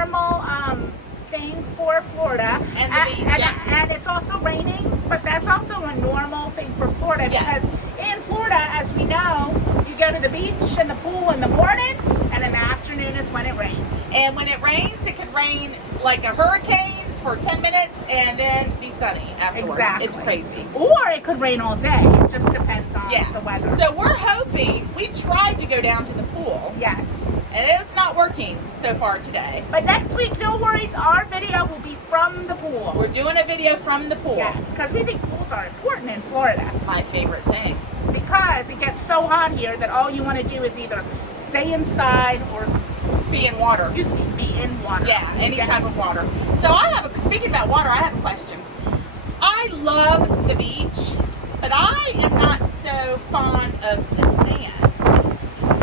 normal thing for Florida. And the beach, and it's also raining, but that's also a normal thing for Florida because in Florida, as we know, you go to the beach and the pool in the morning, and in the afternoon is when it rains. And when it rains, it can rain like a hurricane for 10 minutes and then be sunny afterwards. Exactly. It's crazy. Or it could rain all day. It just depends on the weather. So we're hoping, we tried to go down to the pool. Yes. And it's not working so far today. But next week, no worries, our video will be from the pool. We're doing a video from the pool. Yes, because we think pools are important in Florida. My favorite thing. Because it gets so hot here that all you want to do is either stay inside or be in water. Excuse me, be in water. Yeah, any type of water. So speaking about water, I have a question. I love the beach, but I am not so fond of the sand.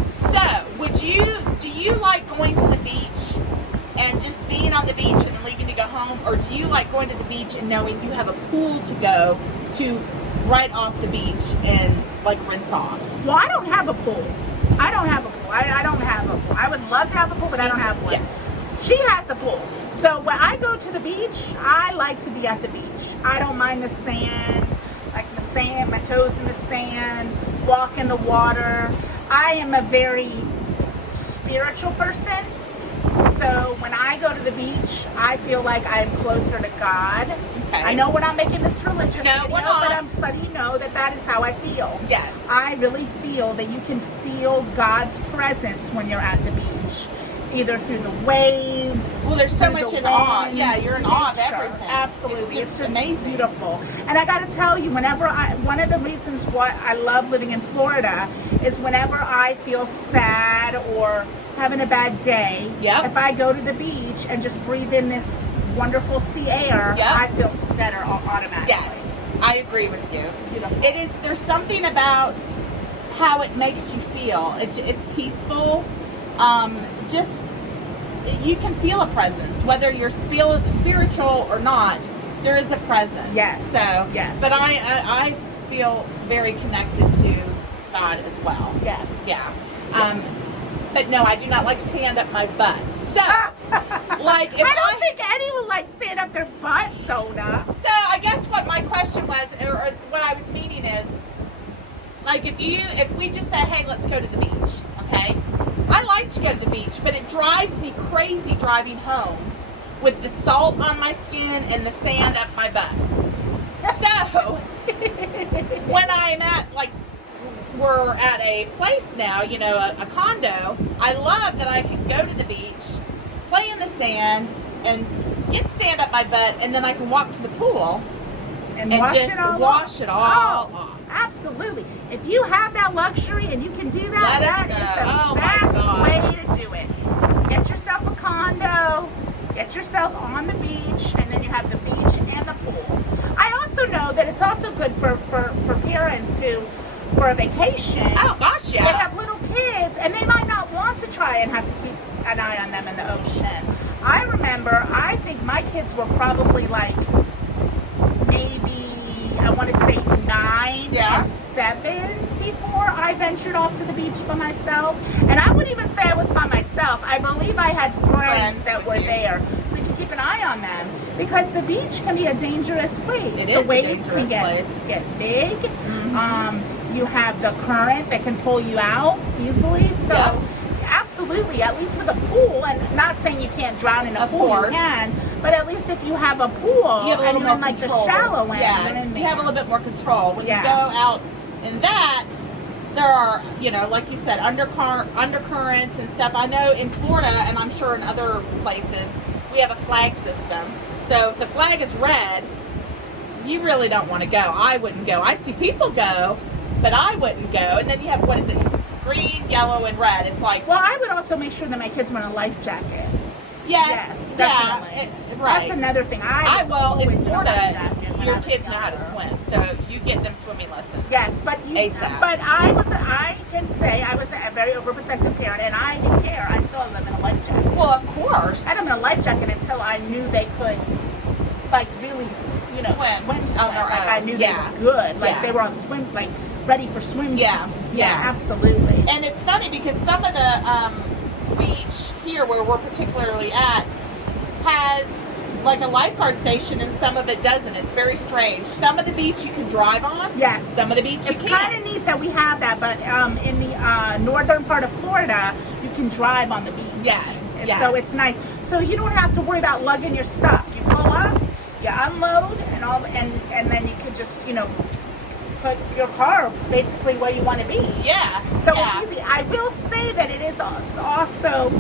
So, do you like going to the beach and just being on the beach and then leaving to go home? Or do you like going to the beach and knowing you have a pool to go to right off the beach and like rinse off? Well, I don't have a pool. I don't have a pool. I don't have a pool. I would love to have a pool, but I don't have one. Yeah. She has a pool. So when I go to the beach, I like to be at the beach. I don't mind the sand, like the sand, my toes in the sand, walk in the water. I am a very spiritual person. So when I go to the beach, I feel like I'm closer to God. Okay. I know we're not making this religious No, video, we're not. but I'm letting you know that is how I feel. Yes. I really feel that you can feel God's presence when you're at the beach, either through the waves. Well, there's so through much the in awe. winds, Yeah, you're in awe of nature. everything. Absolutely. It's just amazing. amazing. Beautiful. And I got to tell you, one of the reasons why I love living in Florida is whenever I feel sad or having a bad day, if I go to the beach and just breathe in this wonderful sea air, I feel better automatically. Yes, I agree with you. There's something about how it makes you feel. It's peaceful. You can feel a presence, whether you're spiritual or not. There is a presence. Yes. So yes. But I feel very connected to God as well. Yes. Yeah. But no, I do not like sand up my butt. So, like, if I don't think anyone likes sand up their butt, Sona. So I guess what my question was, or what I was meaning is, like, if we just said, hey, let's go to the beach, okay? I like to go to the beach, but it drives me crazy driving home with the salt on my skin and the sand up my butt. So, when I'm we're at a place now, a condo, I love that I can go to the beach, play in the sand, and get sand up my butt, and then I can walk to the pool and just wash it all off. Absolutely. If you have that luxury and you can do that, that is the best way to do it. Get yourself a condo, get yourself on the beach, and then you have the beach and the pool. I also know that it's also good for parents who, for a vacation, oh gosh, yeah, they have little kids and they might not want to try and have to keep an eye on them in the ocean. I remember, I think my kids were probably like maybe, I want to say 9 and 7 before I ventured off to the beach by myself. And I wouldn't even say I was by myself. I believe I had friends that were there, so you can keep an eye on them, because the beach can be a dangerous place. The waves can get big. Mm-hmm. You have the current that can pull you out easily. So absolutely, at least with a pool, and not saying you can't drown in a pool, you can, but at least if you have a pool, you have a little more like control. The shallow end, you have a little bit more control. When you go out in that, there are, like you said, undercurrents and stuff. I know in Florida, and I'm sure in other places, we have a flag system. So if the flag is red, you really don't want to go. I wouldn't go. I see people go, but I wouldn't go. And then you have, what is it? Green, yellow, and red. It's like... Well, I would also make sure that my kids wear a life jacket. Yes, definitely. Right. That's another thing. In Florida, your kids know how to swim, so you get them swimming lessons. Yes, but ASAP. But I can say I was a very overprotective parent, and I didn't care. I still had them in a life jacket. Well, of course. I had them in a life jacket until I knew they could, really, swim. Like I knew they were good. Like they were on swim, like ready for swim. Yeah, absolutely. And it's funny because some of the beach here where we're particularly at, has like a lifeguard station and some of it doesn't. It's very strange. Some of the beach you can drive on. Yes. Some of the beach you It's can't. kind of neat that we have that, but in the northern part of Florida, you can drive on the beach. Yes. And Yes. so it's nice. So you don't have to worry about lugging your stuff. You pull up, you unload, and then you can just, put your car basically where you want to be. Yeah. So yeah. it's easy. I will say that it is also,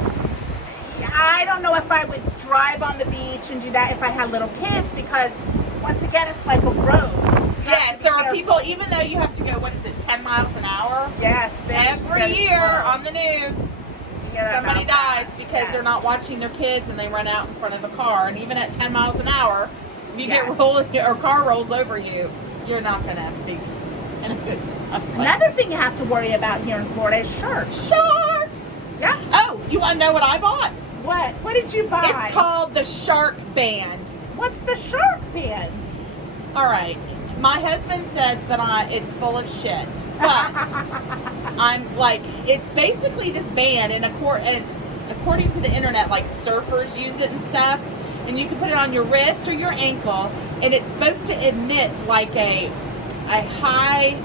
I don't know if I would drive on the beach and do that if I had little kids, because once again, it's like a road. Yes, there are people, even though you have to go, 10 miles an hour? Yeah, it's very Every year slow. on the news, Yeah, somebody about that. dies because they're Yes. not watching their kids and they run out in front of the car. And even at 10 miles an hour, if you Yes. get rolled or car rolls over you, you're not going to be in a good spot. Another thing you have to worry about here in Florida is sharks. Sharks! Yeah. Oh, you want to know what I bought? What? What did you buy? It's called the Shark Band. What's the shark band? All right. My husband said that it's full of shit, but I'm like, it's basically this band, and according to the internet, like surfers use it and stuff, and you can put it on your wrist or your ankle, and it's supposed to emit like a high,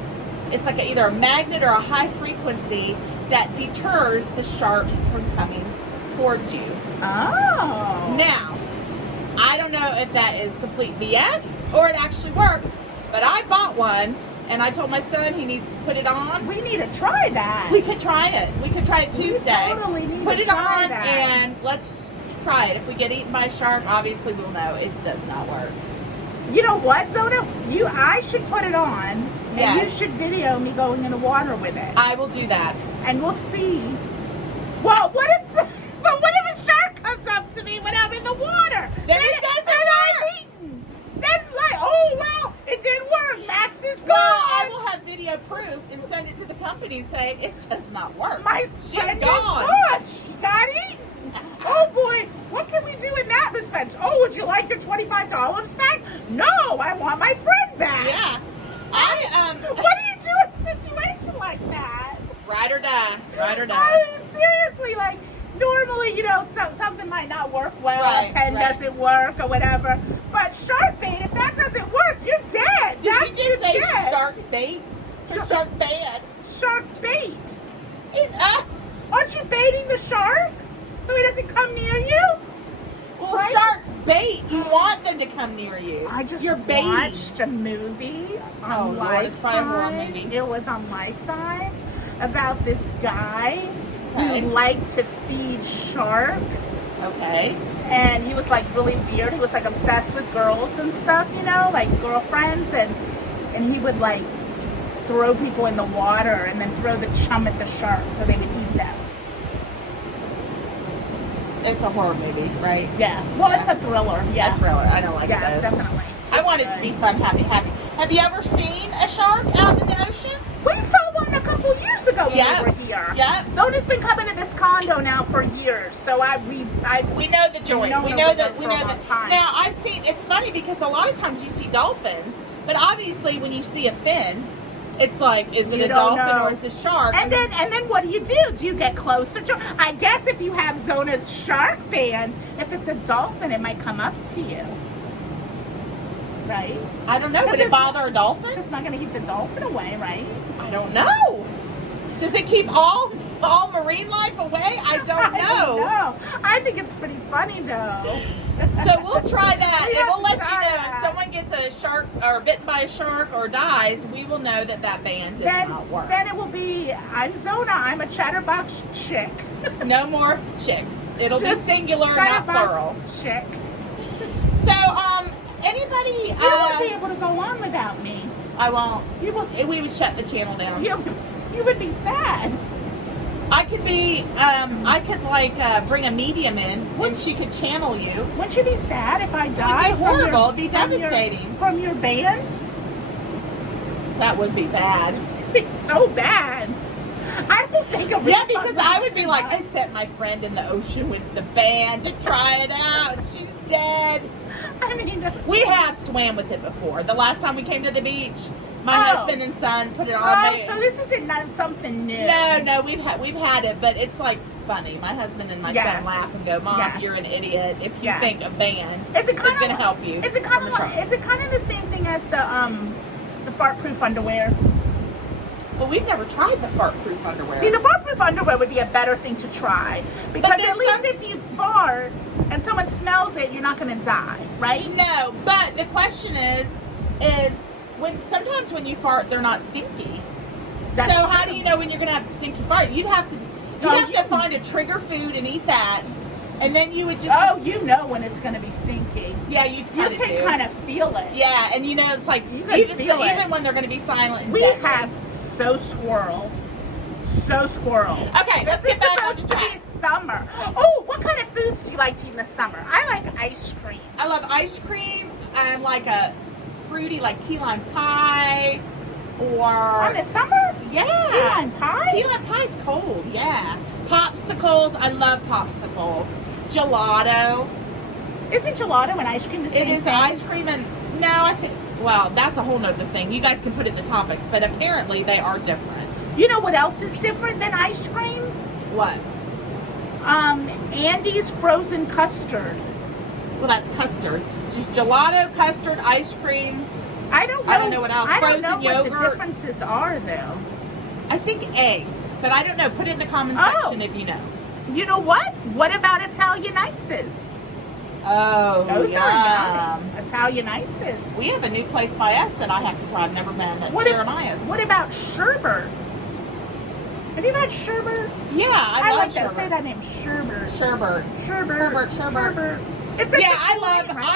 it's like either a magnet or a high frequency that deters the sharks from coming towards you. Oh. Now, I don't know if that is complete BS or it actually works, but I bought one, and I told my son he needs to put it on. We need to try that. We could try it. We could try it Tuesday. We totally need Put to it try on, that. and let's try it. If we get eaten by a shark, obviously we'll know it does not work. You know what, Zona? I should put it on, and Yes. you should video me going in the water with it, I will do that. and we'll see. Well, what if a shark comes up to me when I'm in the water? Then it doesn't and I'm work. eaten. Then well, it didn't work. Max is gone. Well, I will have video proof and send it to the company saying it does not work. My She's friend gone. is gone. She got eaten. Oh boy, what can we do in that respect? Oh, would you like your $25 back? No, I want my friend back. Yeah. What do you do in a situation like that? Ride or die. Ride or die. I mean, seriously, like normally, something might not work well, Right, a pen right. doesn't work or whatever. But shark bait, if that doesn't work, you're dead. Did That's you you're just say dead. shark bait or Shark- shark bait? Shark bait. It's, Aren't you baiting the shark so he doesn't come near you? well, Right? shark bait. You want them to come near you. I just You're baiting. watched a movie on Oh, Lord, it's probably a horror Lifetime. movie. It was on Lifetime about this guy Okay. who liked to feed shark, Okay. and he was like really weird. He was like obsessed with girls and stuff, like girlfriends, and he would like throw people in the water and then throw the chum at the shark so they would eat them. It's a horror movie, right? Yeah. Well, Yeah. it's a thriller. A Yeah. thriller. I don't like Yeah, those. definitely. I It's want it to good. be fun, happy. Have you ever seen a shark out in the ocean? We saw one a couple years ago when Yeah. we were here. Yeah. Zona's been coming to this condo now for years, so We know the joint. known We of know it that. for We a know long that. time. Now I've seen. It's funny because a lot of times you see dolphins, but obviously when you see a fin, it's like, is it You a don't dolphin know. or is it a shark? and then what do you do? Do you get closer to? I guess if you have Zona's shark band, if it's a dolphin, it might come up to you, right? I don't know. Would Because it bother a dolphin? It's not going to keep the dolphin away, right? I don't know. Does it keep all marine life away? I don't know. I think it's pretty funny though. So we'll try that, We and have we'll to let you try know that. if someone gets a shark or bitten by a shark or dies. We will know that band does not work. Then it will be, I'm Zona, I'm a Chatterbox chick. No more chicks. It'll be Just singular, not Chatterbox plural. chick. So, anybody? You won't be able to go on without me. I won't. You will. We would shut the channel down. You would be sad. I could be. I could bring a medium in, and she could channel you. Wouldn't you be sad if I It died? would be horrible. It'd be devastating. From your band? That would be bad. It'd be so bad. I don't think a Yeah, refund because I would be like, enough. I sent my friend in the ocean with the band to try it out. She's dead. I mean, We have swam with it before. The last time we came to the beach, my Oh. husband and son put it on. Oh, so this isn't not something new. No, we've had it, but it's like funny. My husband and my Yes. son laugh and go, "Mom, Yes. you're an idiot if you Yes. think a ban Is it kind is going to help you." Is it kind from of a like? shark. Is it kind of the same thing as the fart-proof underwear? Well, we've never tried the fart-proof underwear. See, the fart-proof underwear would be a better thing to try because then at least if you fart and someone smells it, you're not going to die, right? No, but the question is when sometimes when you fart, they're not stinky. That's So how true. do you know when you're going to have the stinky fart? You'd have to find a trigger food and eat that, and then you would just Oh, you know when it's going to be stinky. yeah, you You kind of can do. kind of feel it. Yeah, and you know it's like You can even feel it. even when they're going to be silent. And We deadly. have so squirreled. Okay, let's This get is back on supposed the to track. be summer. Oh, what kind of foods do you like to eat in the summer? I like ice cream. I love ice cream. I'm like a fruity, like key lime pie, or In the summer? yeah, Key lime pie? Key lime pie's cold. Yeah, popsicles. I love popsicles. Gelato. Isn't gelato and ice cream the same It is thing? ice cream, and no, I think. Well, that's a whole nother thing. You guys can put it in the topics, but apparently they are different. You know what else is different than ice cream? What? Andy's frozen custard. Well, that's custard. It's just gelato, custard, ice cream. I don't know what else. I don't Frozen know what the yogurt. differences are, though. I think eggs, but I don't know. Put it in the comment Oh. section if you know. You know what? What about Italian ices? Oh, Those yum. are yummy. Italian ices. We have a new place by us that I have to try. I've never been at What Jeremiah's. What about sherbet? Have you had sherbet? Yeah, I love like that. sherbet. Say that name, sherbet. Sherbet. Sherbet. Sherbet. It's like Yeah, a I Kool-Aid, love, right?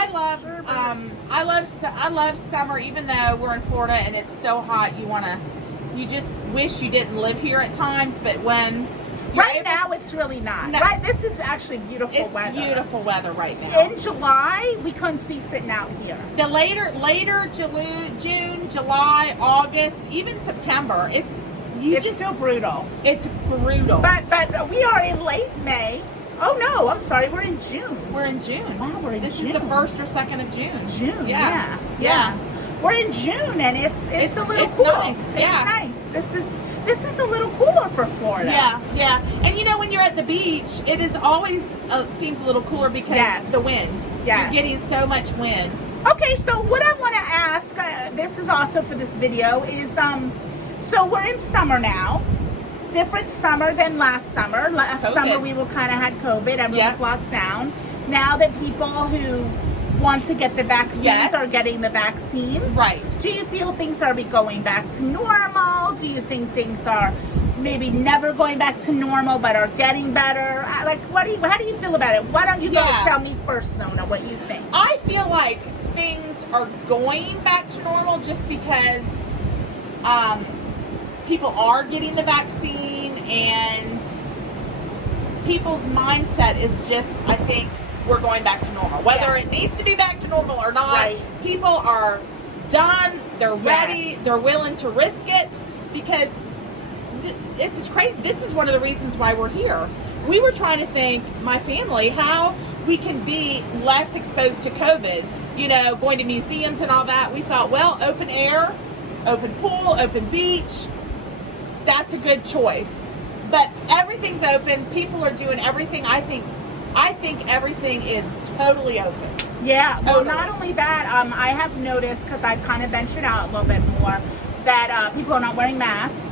I love summer. Even though we're in Florida and it's so hot, you just wish you didn't live here at times. But when you're Right able now, it's really not. No. Right, this is actually beautiful it's weather. beautiful weather right now. In July, we couldn't be sitting out here. The later June, July, August, even September, it's Still brutal. it's brutal. But we are in late May. Oh no, I'm sorry, we're in June. We're in June. Wow, we're in This June. is the 1st or 2nd of June. June, Yeah. yeah. We're in June, and it's a little it's cool. nice, It's yeah. nice. This is a little cooler for Florida. Yeah. And you know, when you're at the beach, it is always seems a little cooler because Yes. the wind. Yes. You're getting so much wind. Okay, so what I want to ask, this is also for this video, is so we're in summer now. Different summer than last summer. Last COVID. summer we were kind of had COVID. Everyone Yeah. was locked down. Now that people who want to get the vaccines Yes. are getting the vaccines. Right. Do you feel things are going back to normal? Do you think things are maybe never going back to normal but are getting better? Like, how do you feel about it? Why don't you go Yeah. tell me first, Zona, what you think? I feel like things are going back to normal just because people are getting the vaccine and people's mindset is just, I think, we're going back to normal. Whether Yes. it needs to be back to normal or not, Right. people are done, they're ready, Yes. they're willing to risk it because this is crazy. This is one of the reasons why we're here. We were trying to think, my family, how we can be less exposed to COVID. You know, going to museums and all that. We thought, well, open air, open pool, open beach, that's a good choice. But everything's open. People are doing everything. I think everything is totally open. Yeah, well, Totally. not only that, I have noticed, because I've kind of ventured out a little bit more, that people are not wearing masks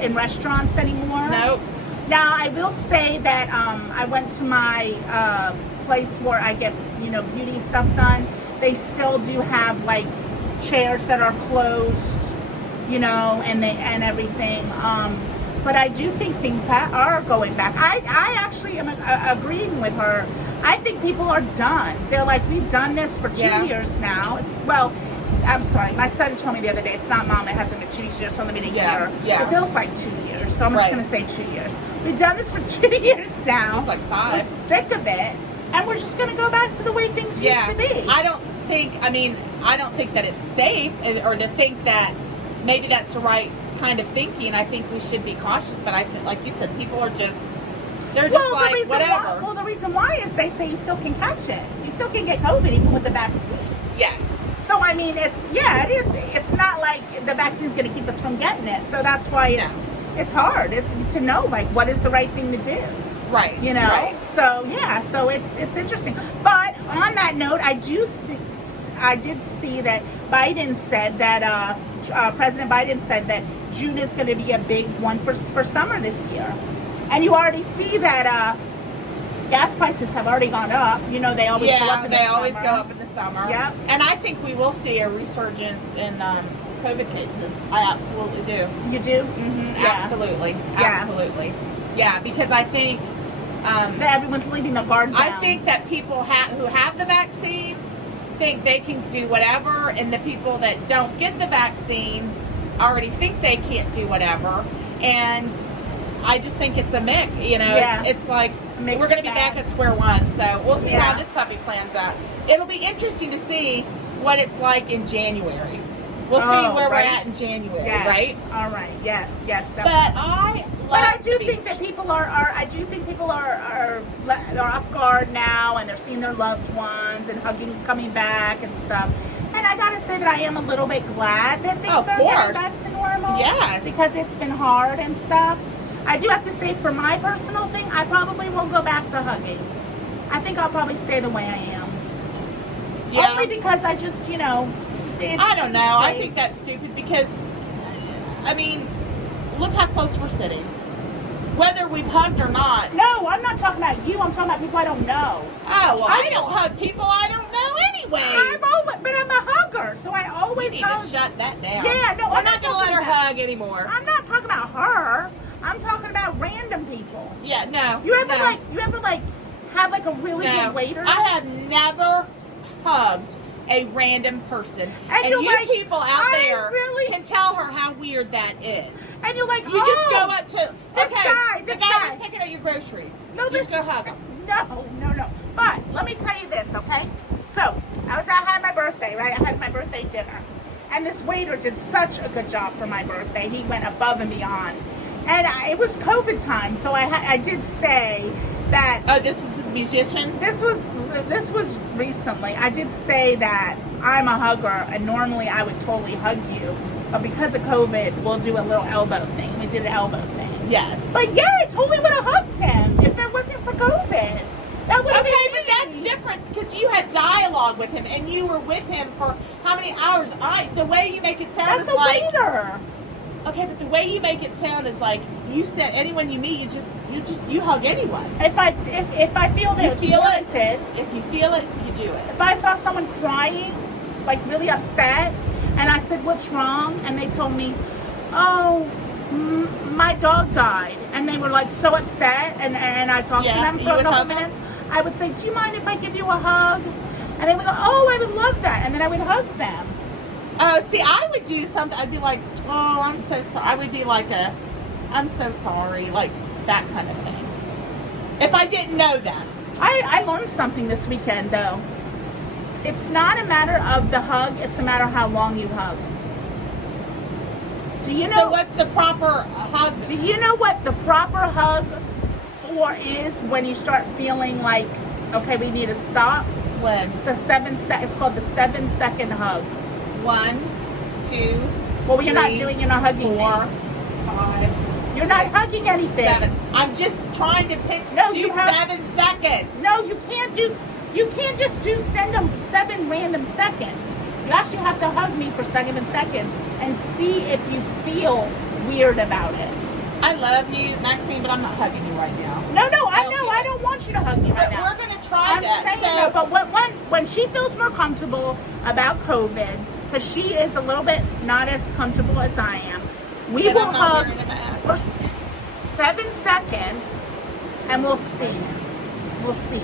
in restaurants anymore. No. Now, I will say that I went to my place where I get, beauty stuff done. They still do have, like, chairs that are closed, and everything. But I do think things are going back. I actually am agreeing with her. I think people are done. They're like, we've done this for 2 years now. I'm sorry. My son told me the other day, it's not, Mom, it hasn't been 2 years, it's only been a year. Yeah. It feels like 2 years, so I'm just Right. going to say 2 years. We've done this for 2 years now. It's like 5. We're sick of it, and we're just going to go back to the way things used to be. I don't think that it's safe, or to think that maybe that's the right kind of thinking. I think we should be cautious, but I think, like you said, people are just They're just like, whatever. Well, the reason why is they say you still can catch it. You still can get COVID even with the vaccine. Yes. So, I mean, it is. It's not like the vaccine's going to keep us from getting it. So that's why it's hard. It's to know, like, what is the right thing to do. Right. You know? Right. So, yeah. So it's interesting. But on that note, I did see that Biden said that, President Biden said that June is going to be a big one for summer this year. And you already see that gas prices have already gone up. You know, they always go up in the summer. Yeah, they always go up in the summer. Yep. And I think we will see a resurgence in COVID cases. I absolutely do. You do? Mm-hmm. Yeah. Absolutely. Yeah. Absolutely. Yeah, because I think... that everyone's leaving the guard down. I think that people who have the vaccine think they can do whatever, and the people that don't get the vaccine already think they can't do whatever. And I just think it's a mix. You know, it's like we're going to be back at square one. So we'll see how this puppy plans out. It'll be interesting to see what it's like in January. We'll see where we're at in January, right? All right. Yes, definitely. But I do think that people are off guard now, and they're seeing their loved ones, and hugging's coming back and stuff. And I gotta say that I am a little bit glad that things are getting back to normal. Yes. Because it's been hard and stuff. I do have to say, for my personal thing, I probably won't go back to hugging. I think I'll probably stay the way I am. Yeah. Only because I just, you know, I don't know. I think that's stupid because, I mean, look how close we're sitting. Whether we've hugged or not. No, I'm not talking about you. I'm talking about people I don't know. Oh, well, I don't hug people I don't know anyway. But I'm a hugger, so I always need to shut that down. Yeah, no, I'm not going to let her hug anymore. I'm not talking about her. I'm talking about random people. Yeah, no. You ever have like a really good waiter? I have never hugged a random person. And you like, people out there can tell her how weird that is. And you're like, you just go up to this guy that's taking out your groceries. No, you just go hug him. No. But let me tell you this, okay? So I had my birthday, right? I had my birthday dinner, and this waiter did such a good job for my birthday. He went above and beyond, and it was COVID time, so I did say that. Oh, this was the musician. This was recently. I did say that I'm a hugger, and normally I would totally hug you. But because of COVID, we'll do a little elbow thing. We did an elbow thing. Yes. But yeah, I totally would have hugged him if it wasn't for COVID. That would have been but that's different because you had dialogue with him and you were with him for how many hours? The way you make it sound is like... That's a waiter. Okay, but the way you make it sound is like you said anyone you meet, you hug anyone. If I feel that if you feel it, you do it. If I saw someone crying, like really upset, and I said, "What's wrong?" and they told me, "Oh, my dog died," and they were like so upset, and I talked to them for a couple minutes, I would say, "Do you mind if I give you a hug?" And they would go, "Oh, I would love that," and then I would hug them. Oh, see, I would do something. I'd be like, "Oh, I'm so sorry." I would be like "I'm so sorry," like that kind of thing. If I didn't know them. I learned something this weekend, though. It's not a matter of the hug, it's a matter of how long you hug. Do you know? So what's the proper hug? Do you know what the proper hug for is when you start feeling like, okay, we need to stop? When? It's called the 7-second hug. 1, 2, well, you're not hugging 4, 5. You're not hugging anything. 7. I'm just trying to pick. No, do 7 seconds. No, you can't do. You can't just send them 7 random seconds. You actually have to hug me for 7 seconds and see if you feel weird about it. I love you, Maxine, but I'm not hugging you right now. No, I know. I don't want you to hug me right now. We're going to try that. I'm saying but when she feels more comfortable about COVID, because she is a little bit not as comfortable as I am, we will hug for 7 seconds, and we'll see. We'll see.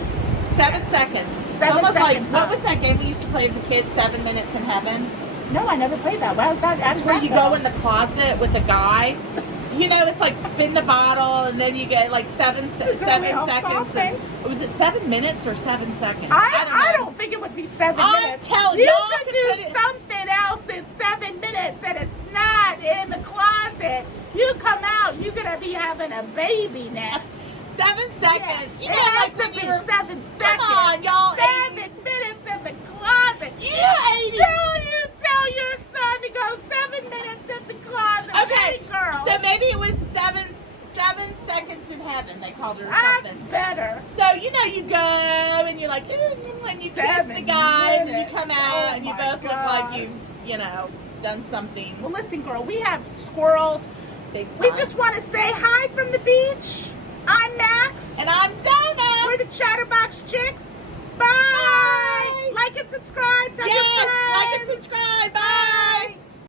7 seconds. It's almost like, what was that game we used to play as a kid, 7 Minutes in Heaven? No, I never played that. Why was that? It's where you go in the closet with a guy. You know, it's like spin the bottle, and then you get like 7 seconds. Was it 7 minutes or 7 seconds? I don't think it would be 7 minutes. You could do something else in 7 minutes, and it's not in the closet. You come out, you're gonna be having a baby next. 7 seconds. You it know, has like to when be you were, 7 seconds. come on, y'all. 7 minutes in the closet. You 80s. Do you tell your son to go 7 minutes in the closet? Okay, Hey, girl. so maybe it was 7 seconds in heaven, they called it, or That's something. better. So, you know, you go and you're like, ooh, and you kiss the 7 guy, and minutes. you come out, Oh and you my both look gosh. like you know, done something Well, listen, girl, we have squirreled. big time. We just want to say hi from the beach.